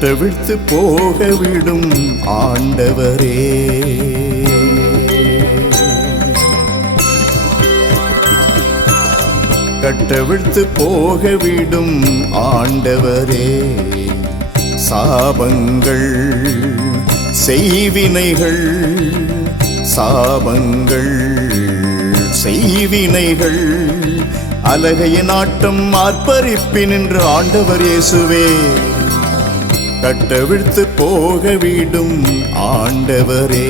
கட்டவிழ்த்து போகவிடும் ஆண்டவரே. கட்டவிழ்த்து போகவிடும் ஆண்டவரே. சாபங்கள் செய்வினைகள், சாபங்கள் செய்வினைகள், அலகைய நாட்டம் ஆர்ப்பரிப்பின் என்று ஆண்டவர் இயேசுவே. கட்டவிழ்த்து போகவிடும் ஆண்டவரே.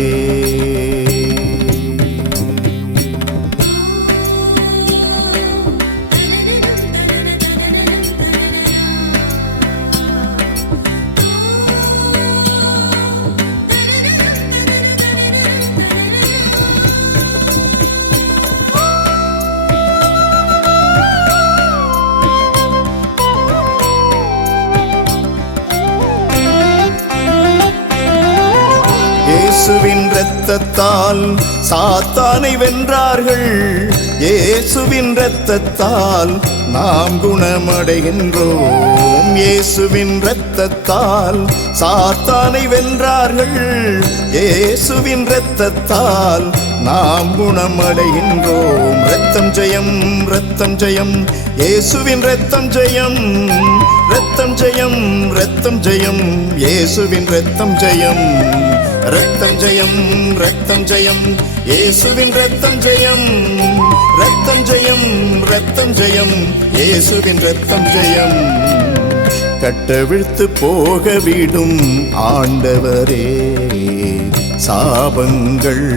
இயேசுவின் இரத்தத்தால் சாத்தானை வென்றார்கள். இயேசுவின் இரத்தத்தால் நாம் குணமடைகின்றோம். இயேசுவின் இரத்தத்தால் சாத்தானை வென்றார்கள். இயேசுவின் இரத்தத்தால் நாம் குணமடைகின்றோம். இரத்தம் ஜெயம், இரத்தம் ஜெயம், இயேசுவின் இரத்தம் ஜெயம். இரத்தம் ஜெயம், இரத்தம் ஜெயம், இயேசுவின் இரத்தம் ஜெயம். இரத்தம் ஜெயம், இரத்தம் ஜெயம், இயேசுவின் இரத்தம் ஜெயம். இரத்தம் ஜெயம், இரத்தம் ஜெயம், இயேசுவின் இரத்தம் ஜெயம். கட்டவிழ்த்து போகவிடும் ஆண்டவரே. சாபங்கள்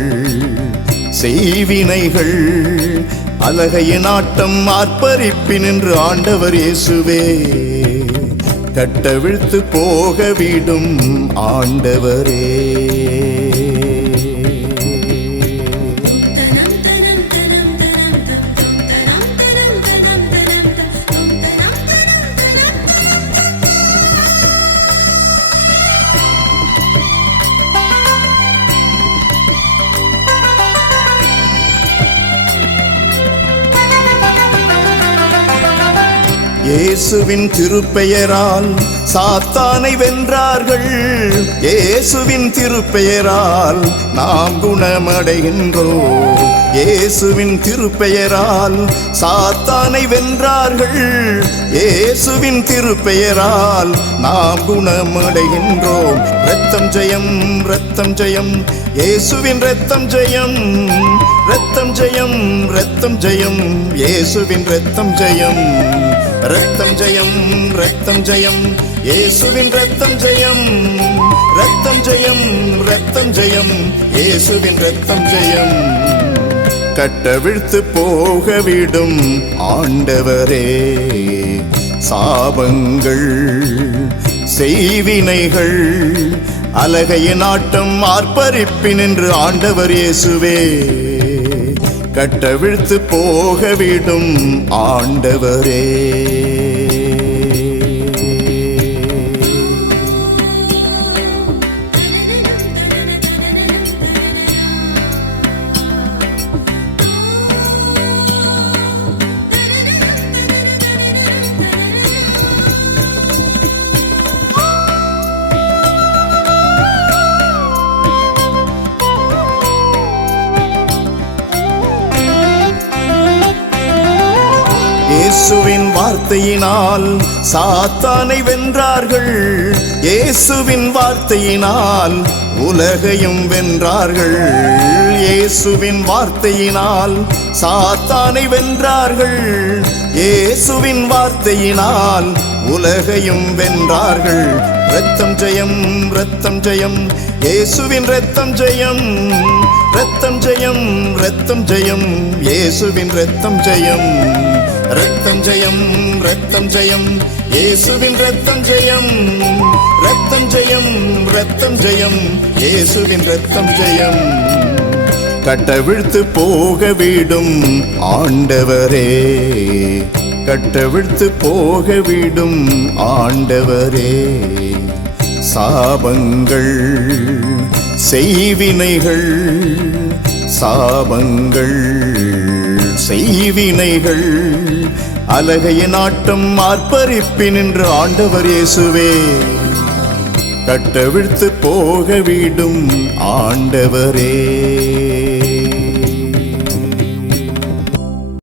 செய்வினைகள், அலகைய நாட்டம் ஆர்ப்பரிப்பின் என்று ஆண்டவர் இயேசுவே. கட்டவிழ்த்து போகவிடும் ஆண்டவரே. இயேசுவின் திருப்பெயரால் சாத்தானை வென்றார்கள். இயேசுவின் திருப்பெயரால் நாம் குணமடைகின்றோம். இயேசுவின் திருப்பெயரால் சாத்தானை வென்றார்கள். இயேசுவின் திருப்பெயரால் நாம் குணமடைகின்றோம். இரத்தம் ஜெயம், இரத்தம் ஜெயம், இயேசுவின் இரத்தம் ஜெயம். இரத்தம் ஜெயம், இரத்தம் ஜெயம், இயேசுவின் இரத்தம் ஜெயம். இரத்தம் ஜெயம், இரத்தம் ஜெயம், இயேசுவின் இரத்தம் ஜெயம். இரத்தம் ஜெயம், இரத்தம் ஜெயம், இயேசுவின் இரத்தம் ஜெயம். கட்டவிழ்த்து போகவிடும் ஆண்டவரே. சாபங்கள் செய்வினைகள், அலகைய நாட்டம் ஆர்ப்பரிப்பின் என்று ஆண்டவர் இயேசுவே. கட்டவிழ்த்து போகவிடும் ஆண்டவரே. இயேசுவின் வார்த்தையினால் சாத்தானை வென்றார்கள். இயேசுவின் வார்த்தையினால் உலகையும் வென்றார்கள். இயேசுவின் வார்த்தையினால் சாத்தானை வென்றார்கள். இயேசுவின் வார்த்தையினால் உலகையும் வென்றார்கள். இரத்தம் ஜெயம், இரத்தம் ஜெயம், இயேசுவின் இரத்தம் ஜெயம். இரத்தம் ஜெயம், இரத்தம் ஜெயம், இயேசுவின் இரத்தம் ஜெயம். இரத்தம் ஜெயம், இரத்தம் ஜெயம், இயேசுவின் இரத்தம் ஜெயம். இரத்தம் ஜெயம், இரத்தம் ஜெயம், இயேசுவின் இரத்தம் ஜெயம். கட்டவிழ்த்து போகவிடும் ஆண்டவரே. கட்டவிழ்த்து போகவிடும் ஆண்டவரே. சாபங்கள் செய்வினைகள், சாபங்கள் செய்வினைகள், அலகைய நாட்டம் ஆர்ப்பரிப்பின் என்று ஆண்டவர் இயேசுவே. கட்டவிழ்த்து போக விடும் ஆண்டவரே.